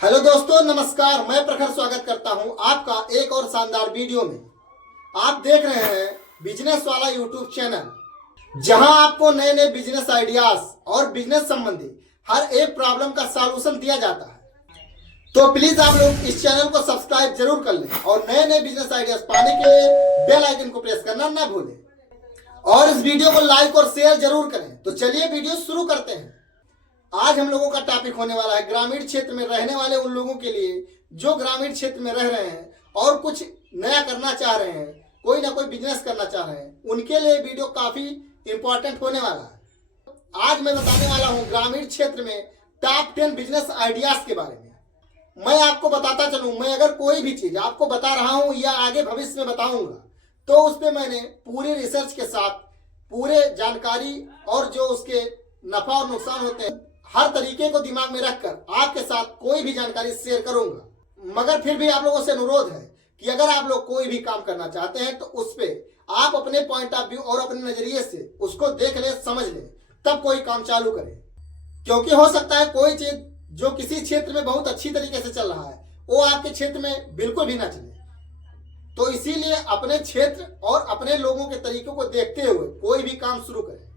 Hello दोस्तों, नमस्कार। मैं प्रखर स्वागत करता हूं आपका एक और शानदार वीडियो में। आप देख रहे हैं बिजनेस वाला यूट्यूब चैनल, जहां आपको नए नए बिजनेस आइडियाज और बिजनेस संबंधी हर एक प्रॉब्लम का सॉल्यूशन दिया जाता है। तो प्लीज आप लोग इस चैनल को सब्सक्राइब जरूर कर लें और नए नए बिजनेस आइडियाज पाने के लिए बेल आइकन को प्रेस करना ना भूलें और इस वीडियो को लाइक और शेयर जरूर करें। तो चलिए वीडियो शुरू करते हैं। आज हम लोगों का टॉपिक होने वाला है ग्रामीण क्षेत्र में रहने वाले उन लोगों के लिए जो ग्रामीण क्षेत्र में रह रहे हैं और कुछ नया करना चाह रहे हैं, कोई ना कोई बिजनेस करना चाह रहे हैं, उनके लिए वीडियो काफी इंपॉर्टेंट होने वाला है। आज मैं बताने वाला हूं ग्रामीण क्षेत्र में टॉप 10 बिजनेस आइडियाज के बारे में। मैं आपको बताता चलूं, मैं अगर कोई भी चीज आपको बता रहा हूं या आगे भविष्य में बताऊंगा तो उस पर मैंने पूरी रिसर्च के साथ पूरे जानकारी और जो उसके नफा और नुकसान होते हैं हर तरीके को दिमाग में रखकर आपके साथ कोई भी जानकारी शेयर करूंगा। मगर फिर भी आप लोगों से अनुरोध है कि अगर आप लोग कोई भी काम करना चाहते हैं तो उस पे आप अपने पॉइंट ऑफ व्यू और अपने नजरिए से उसको देख ले, समझ ले, तब कोई काम चालू करें। क्योंकि हो सकता है कोई चीज जो किसी क्षेत्र में बहुत अच्छी तरीके से चल रहा है वो आपके क्षेत्र में बिल्कुल भी ना चले। तो इसीलिए अपने क्षेत्र और अपने लोगों के तरीकों को देखते हुए कोई भी काम शुरू करें।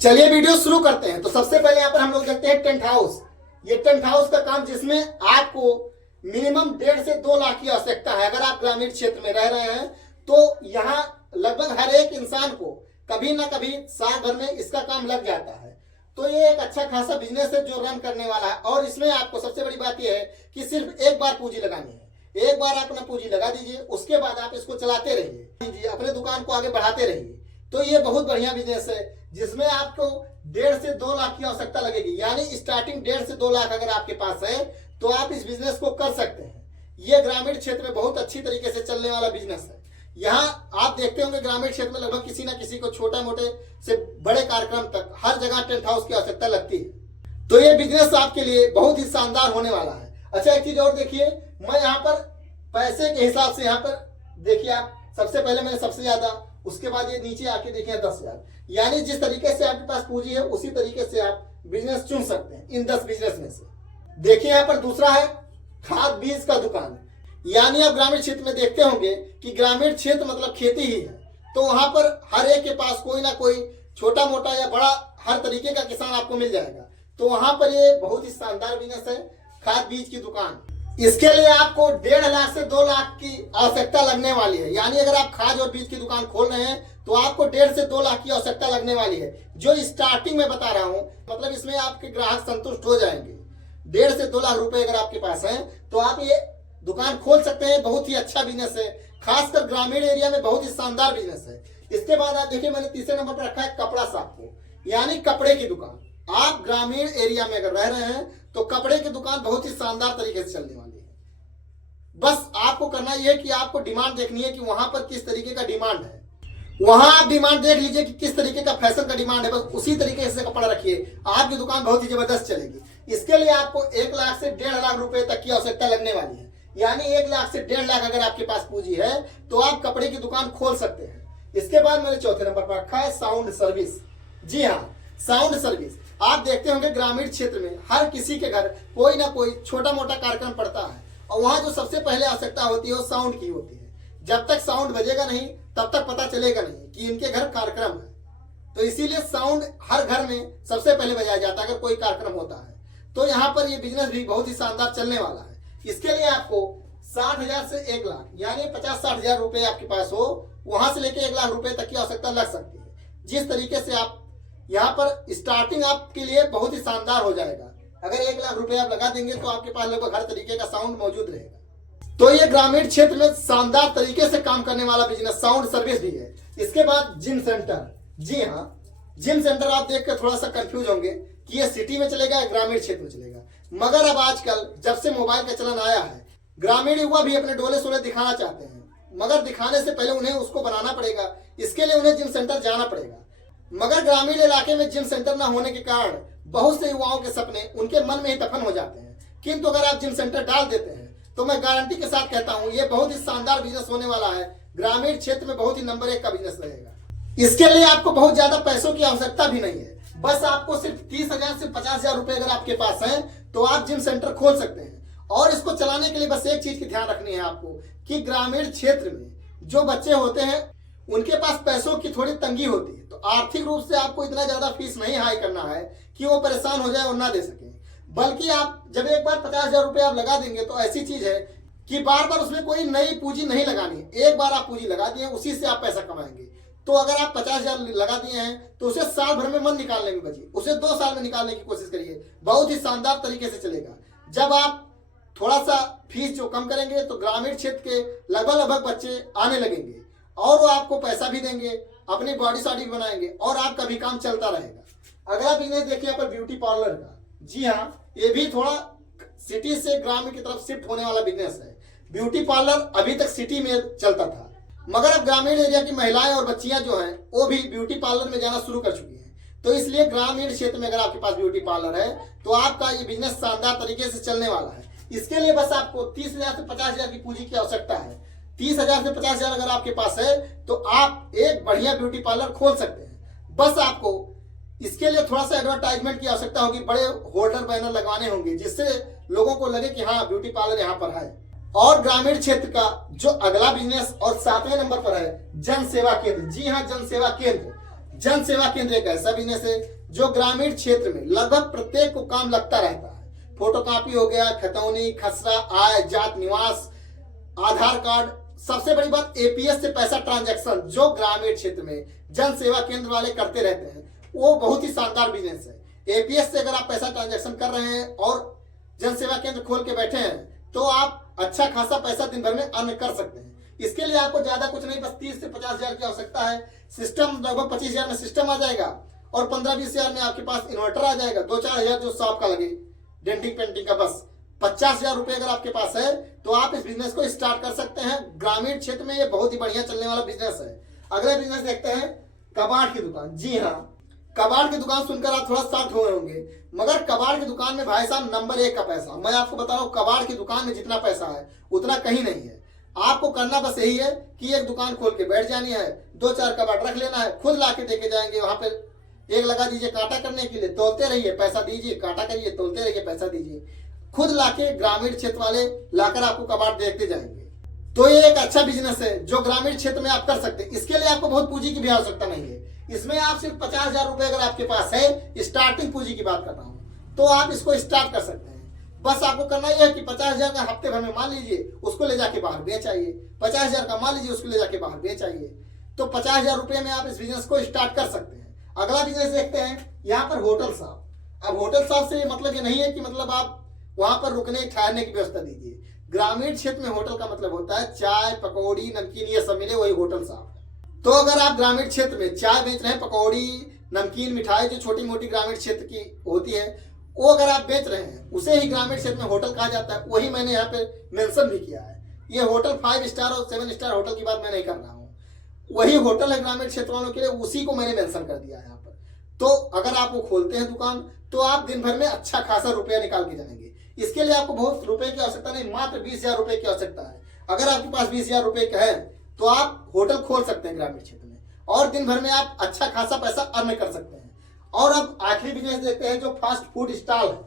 चलिए वीडियो शुरू करते हैं। तो सबसे पहले यहाँ पर हम लोग देखते हैं टेंट हाउस। ये टेंट हाउस का काम जिसमें आपको मिनिमम 1.5 से 2 लाख की आवश्यकता है। अगर आप ग्रामीण क्षेत्र में रह रहे हैं तो यहाँ लगभग हर एक इंसान को कभी ना कभी साल भर में इसका काम लग जाता है। तो ये एक अच्छा खासा बिजनेस है जो रन करने वाला है। और इसमें आपको सबसे बड़ी बात यह है कि सिर्फ एक बार पूंजी लगानी है। एक बार अपना पूंजी लगा दीजिए, उसके बाद आप इसको चलाते रहिए, अपने दुकान को आगे बढ़ाते रहिए। तो ये बहुत बढ़िया बिजनेस है जिसमें आपको 1.5 से 2 लाख की आवश्यकता लगेगी। यानी स्टार्टिंग 1.5 से 2 लाख अगर आपके पास है तो आप इस बिजनेस को कर सकते हैं। ये ग्रामीण क्षेत्र में बहुत अच्छी तरीके से चलने वाला बिजनेस है। यहाँ आप देखते होंगे ग्रामीण क्षेत्र में लगभग किसी ना किसी को छोटा मोटे से बड़े कार्यक्रम तक हर जगह टेंट हाउस की आवश्यकता लगती है। तो ये बिजनेस आपके लिए बहुत ही शानदार होने वाला है। अच्छा, एक चीज और देखिए, मैं यहाँ पर पैसे के हिसाब से यहाँ पर देखिए, आप सबसे पहले मैंने सबसे ज्यादा, उसके बाद ये नीचे आके देखिए 10,000। यानी जिस तरीके से आपके पास पूंजी है उसी तरीके से आप बिजनेस चुन सकते हैं इन 10 बिजनेस में से। देखिए यहाँ पर दूसरा है खाद बीज का दुकान। यानी आप ग्रामीण क्षेत्र में देखते होंगे कि ग्रामीण क्षेत्र मतलब खेती ही है। तो वहां पर हर एक के पास कोई ना कोई छोटा मोटा या बड़ा हर तरीके का किसान आपको मिल जाएगा। तो वहां पर ये बहुत ही शानदार बिजनेस है, खाद बीज की दुकान। इसके लिए आपको 1.5 लाख से 2 लाख की आवश्यकता लगने वाली है। यानी अगर आप खाद और बीज की दुकान खोल रहे हैं तो आपको 1.5 से 2 लाख की आवश्यकता लगने वाली है, जो स्टार्टिंग में बता रहा हूं। मतलब इसमें आपके ग्राहक संतुष्ट हो जाएंगे। 1.5 से 2 लाख रुपए अगर आपके पास है तो आप ये दुकान खोल सकते हैं। बहुत ही अच्छा बिजनेस है, खासकर ग्रामीण एरिया में बहुत ही शानदार बिजनेस है। इसके बाद आप देखिए, मैंने तीसरे नंबर पर रखा है कपड़ा साफो, यानी कपड़े की दुकान। आप ग्रामीण एरिया में अगर रह रहे हैं तो कपड़े की दुकान बहुत ही शानदार तरीके से चलने वाली है। बस आपको करना यह है कि आपको डिमांड देखनी है कि वहां पर किस तरीके का डिमांड है। वहां आप डिमांड देख लीजिए कि किस तरीके का फैशन का डिमांड है, बस उसी तरीके से कपड़ा रखिए, आपकी दुकान बहुत ही जबरदस्त चलेगी। इसके लिए आपको 1 लाख से 1.5 लाख रुपए तक की आवश्यकता लगने वाली है। यानी 1 लाख से 1.5 लाख अगर आपके पास पूंजी है तो आप कपड़े की दुकान खोल सकते हैं। इसके बाद मैंने चौथे नंबर पर रखा है साउंड सर्विस। जी हाँ, साउंड सर्विस। आप देखते होंगे ग्रामीण क्षेत्र में हर किसी के घर कोई ना कोई छोटा मोटा कार्यक्रम पड़ता है और वहां जो सबसे पहले आवश्यकता होती है वो साउंड की होती है। जब तक साउंड बजेगा नहीं तब तक पता चलेगा नहीं कि इनके घर कार्यक्रम है। तो इसीलिए साउंड हर घर में सबसे पहले बजाया जाता है अगर कोई कार्यक्रम होता है। तो यहाँ पर ये बिजनेस भी बहुत ही शानदार चलने वाला है। इसके लिए आपको 60,000 से 1 लाख यानी 50-60 हजार रुपए आपके पास हो, वहां से लेके 1 लाख रुपए तक की आवश्यकता लग सकती है। जिस तरीके से आप यहाँ पर स्टार्टिंग आपके लिए बहुत ही शानदार हो जाएगा। अगर 1 लाख रुपए आप लगा देंगे तो आपके पास लगभग हर तरीके का साउंड मौजूद रहेगा। तो ये ग्रामीण क्षेत्र में शानदार तरीके से काम करने वाला बिजनेस साउंड सर्विस भी है। इसके बाद जिम सेंटर। जी हाँ, जिम सेंटर आप देख कर थोड़ा सा कंफ्यूज होंगे कि ये सिटी में चलेगा या ग्रामीण क्षेत्र में चलेगा। मगर अब आजकल जब से मोबाइल का चलन आया है, ग्रामीण युवा भी अपने डोले सोले दिखाना चाहते हैं, मगर दिखाने से पहले उन्हें उसको बनाना पड़ेगा। इसके लिए उन्हें जिम सेंटर जाना पड़ेगा। मगर ग्रामीण इलाके में जिम सेंटर न होने के कारण बहुत से युवाओं के सपने उनके मन में ही दफन हो जाते हैं। किंतु अगर आप जिम सेंटर डाल देते हैं तो मैं गारंटी के साथ कहता हूं ये बहुत ही शानदार बिजनेस होने वाला है। ग्रामीण क्षेत्र में बहुत ही नंबर 1 का बिजनेस रहेगा। इसके लिए आपको बहुत ज्यादा पैसों की आवश्यकता भी नहीं है। बस आपको सिर्फ 30,000 से 50,000 रुपए अगर आपके पास है तो आप जिम सेंटर खोल सकते हैं। और इसको चलाने के लिए बस एक चीज की ध्यान रखनी है आपको कि ग्रामीण क्षेत्र में जो बच्चे होते हैं उनके पास पैसों की थोड़ी तंगी होती है, तो आर्थिक रूप से आपको इतना ज्यादा फीस नहीं हाई करना है कि वो परेशान हो जाए और ना दे सके। बल्कि आप जब एक बार 50,000 रुपये आप लगा देंगे तो ऐसी चीज है कि बार बार उसमें कोई नई पूंजी नहीं लगानी है। एक बार आप पूंजी लगा दिए उसी से आप पैसा कमाएंगे। तो अगर आप 50,000 लगा दिए हैं तो उसे साल भर में मत निकालने की बजाय उसे 2 साल में निकालने की कोशिश करिए, बहुत ही शानदार तरीके से चलेगा। जब आप थोड़ा सा फीस जो कम करेंगे तो ग्रामीण क्षेत्र के लगभग बच्चे आने लगेंगे और वो आपको पैसा भी देंगे, अपनी बॉडी शॉडी भी बनाएंगे और आपका भी काम चलता रहेगा। अगला बिजनेस देखिए यहाँ पर ब्यूटी पार्लर का। जी हाँ, ये भी थोड़ा सिटी से ग्रामीण की तरफ शिफ्ट होने वाला बिजनेस है। ब्यूटी पार्लर अभी तक सिटी में चलता था, मगर अब ग्रामीण एरिया की महिलाएं और बच्चियां जो हैं वो भी ब्यूटी पार्लर में जाना शुरू कर चुकी हैं। तो इसलिए ग्रामीण क्षेत्र में अगर आपके पास ब्यूटी पार्लर है तो आपका ये बिजनेस शानदार तरीके से चलने वाला है। इसके लिए बस आपको 30,000 से 50,000 की पूंजी की आवश्यकता है। 30,000 से 50,000 अगर आपके पास है तो आप एक बढ़िया ब्यूटी पार्लर खोल सकते हैं। बस आपको इसके लिए थोड़ा सा एडवर्टाइजमेंट की आवश्यकता होगी, बड़े होल्डर बैनर लगवाने होंगे जिससे लोगों को लगे कि हाँ ब्यूटी पार्लर यहाँ पर है। और ग्रामीण क्षेत्र का जो अगला बिजनेस और 7वें नंबर पर है जन सेवा केंद्र। जी हाँ, जन सेवा केंद्र। जन सेवा केंद्र एक ऐसा बिजनेस है जो ग्रामीण क्षेत्र में लगभग प्रत्येक को काम लगता रहता है। फोटोकॉपी हो गया, खतौनी, खसरा, आय, जात, निवास, आधार कार्ड, सबसे बड़ी बात एपीएस से पैसा ट्रांजैक्शन जो ग्रामीण क्षेत्र में जन सेवा केंद्र वाले करते रहते हैं वो बहुत ही शानदार बिजनेस है। एपीएस से अगर आप पैसा ट्रांजैक्शन कर रहे हैं और जन सेवा केंद्र खोल के बैठे हैं तो आप अच्छा खासा पैसा दिन भर में अर्न कर सकते हैं। इसके लिए आपको ज्यादा कुछ नहीं, बस 30 से 50,000 की आवश्यकता है। सिस्टम लगभग 25,000 में सिस्टम आ जाएगा और 15-20,000 में आपके पास इन्वर्टर आ जाएगा। 2-4 हजार जो शॉप का लगे डेंटिंग पेंटिंग का, बस 50,000 रुपए अगर आपके पास है तो आप इस बिजनेस को स्टार्ट कर सकते हैं। ग्रामीण क्षेत्र में ये बहुत ही बढ़िया चलने वाला बिजनेस है। अगला बिजनेस देखते हैं कबाड़ की दुकान। जी हाँ, कबाड़ की दुकान सुनकर आप थोड़ा शॉक हुए होंगे, मगर कबाड़ की दुकान में भाई साहब नंबर 1 का पैसा। मैं आपको बता रहा हूँ कबाड़ की दुकान में जितना पैसा है उतना कहीं नहीं है। आपको करना बस यही है कि एक दुकान खोल के बैठ जानी है, 2-4 कबाड़ रख लेना है, खुद ला के देके जाएंगे वहां पे। एक लगा दीजिए कांटा करने के लिए, तोलते रहिए पैसा दीजिए, कांटा करिए तोलते रहिए पैसा दीजिए। खुद लाके ग्रामीण क्षेत्र वाले लाकर आपको कबाड़ देखते जाएंगे। तो ये एक अच्छा बिजनेस है जो ग्रामीण क्षेत्र में आप कर सकते हैं। इसके लिए आपको बहुत पूंजी की भी आवश्यकता नहीं है। इसमें आप सिर्फ 50,000 रुपए अगर आपके पास है, स्टार्टिंग पूंजी की बात कर रहा हूं, तो आप इसको स्टार्ट कर सकते हैं। बस आपको करना यह है कि 50,000 का हफ्ते भर में मान लीजिए उसको ले जाके बाहर बेच आइए, 50,000 का मान लीजिए उसको ले जाके बाहर बेच आइए, तो 50,000 रुपए में आप इस बिजनेस को स्टार्ट कर सकते हैं। अगला बिजनेस देखते हैं यहाँ पर होटल शॉप। अब होटल शॉप से मतलब ये नहीं है कि मतलब आप वहां पर रुकने ठहरने की व्यवस्था दीजिए। ग्रामीण क्षेत्र में होटल का मतलब होता है चाय, पकौड़ी, नमकीन, ये सब मिले वही होटल शॉप है। तो अगर आप ग्रामीण क्षेत्र में चाय बेच रहे हैं, पकौड़ी, नमकीन, मिठाई जो छोटी मोटी ग्रामीण क्षेत्र की होती है वो अगर आप बेच रहे हैं उसे ही ग्रामीण क्षेत्र में होटल कहा जाता है। वही मैंने यहाँ पे मेंशन भी किया है। ये होटल 5 स्टार और 7 स्टार होटल की बात मैं नहीं कर रहा हूँ, वही होटल है ग्रामीण क्षेत्र वालों के लिए, उसी को मैंने मेंशन कर दिया है यहाँ पर। तो अगर आप वो खोलते हैं दुकान तो आप दिन भर में अच्छा खासा रुपया निकाल के जाएंगे। इसके लिए आपको बहुत रुपए की आवश्यकता नहीं, मात्र 20,000 रुपए की आवश्यकता है। अगर आपके पास 20,000 रुपए का है तो आप होटल खोल सकते हैं ग्रामीण क्षेत्र में और दिन भर में आप अच्छा खासा पैसा अर्न कर सकते हैं। और अब आखिरी बिजनेस देखते हैं जो फास्ट फूड स्टॉल है,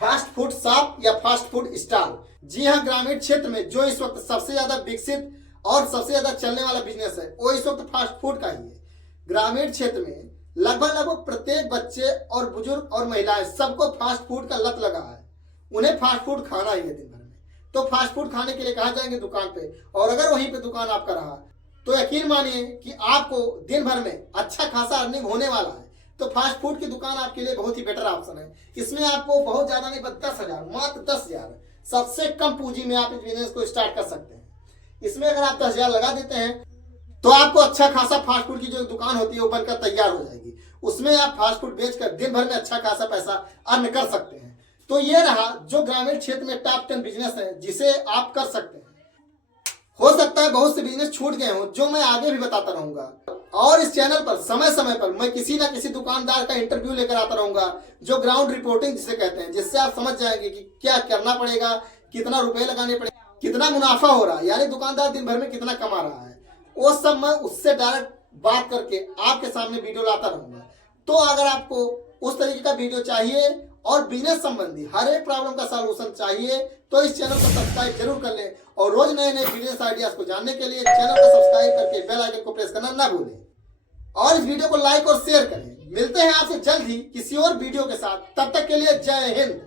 फास्ट फूड शॉप या फास्ट फूड स्टॉल। जी हाँ, ग्रामीण क्षेत्र में जो इस वक्त सबसे ज्यादा विकसित और सबसे ज्यादा चलने वाला बिजनेस है वो इस वक्त फास्ट फूड का ही है। ग्रामीण क्षेत्र में लगभग प्रत्येक बच्चे और बुजुर्ग और महिलाएं सबको फास्ट फूड का लत लगा है। उन्हें फास्ट फूड खाना ही है दिन भर में। तो फास्ट फूड खाने के लिए कहाँ जाएंगे? दुकान पे। और अगर वहीं पे दुकान आपका रहा तो यकीन मानिए कि आपको दिन भर में अच्छा खासा अर्निंग होने वाला है। तो फास्ट फूड की दुकान आपके लिए बहुत ही बेटर ऑप्शन है। इसमें आपको बहुत ज्यादा नहीं, बस 10,000, मात्र 10,000 सबसे कम पूंजी में आप इस बिजनेस को स्टार्ट कर सकते हैं। इसमें अगर आप 10,000 लगा देते हैं तो आपको अच्छा खासा फास्ट फूड की जो दुकान होती है वो बनकर तैयार हो जाएगी। उसमें आप फास्ट फूड बेचकर दिन भर में अच्छा खासा पैसा अर्न कर सकते हैं। तो ये रहा जो ग्रामीण क्षेत्र में टॉप 10 बिजनेस है जिसे आप कर सकते हैं। हो सकता है बहुत से बिजनेस छूट गए हों जो मैं आगे भी बताता रहूंगा। और इस चैनल पर समय समय पर मैं किसी ना किसी दुकानदार का इंटरव्यू लेकर आता रहूंगा, जो ग्राउंड रिपोर्टिंग जिसे कहते हैं, जिससे आप समझ जाएंगे कि क्या करना पड़ेगा, कितना रुपए लगाने पड़ेगा, कितना मुनाफा हो रहा है, यानी दुकानदार दिन भर में कितना कमा रहा है। वो सब मैं उससे डायरेक्ट बात करके आपके सामने वीडियो लाता रहूंगा। तो अगर आपको उस तरीके का वीडियो चाहिए और बिजनेस संबंधी हर एक प्रॉब्लम का सलूशन चाहिए तो इस चैनल को सब्सक्राइब जरूर कर लें और रोज नए नए बिजनेस आइडियाज को जानने के लिए चैनल को सब्सक्राइब करके बेल आइकन को प्रेस करना ना भूलें और इस वीडियो को लाइक और शेयर करें। मिलते हैं आपसे जल्द ही किसी और वीडियो के साथ, तब तक के लिए जय हिंद।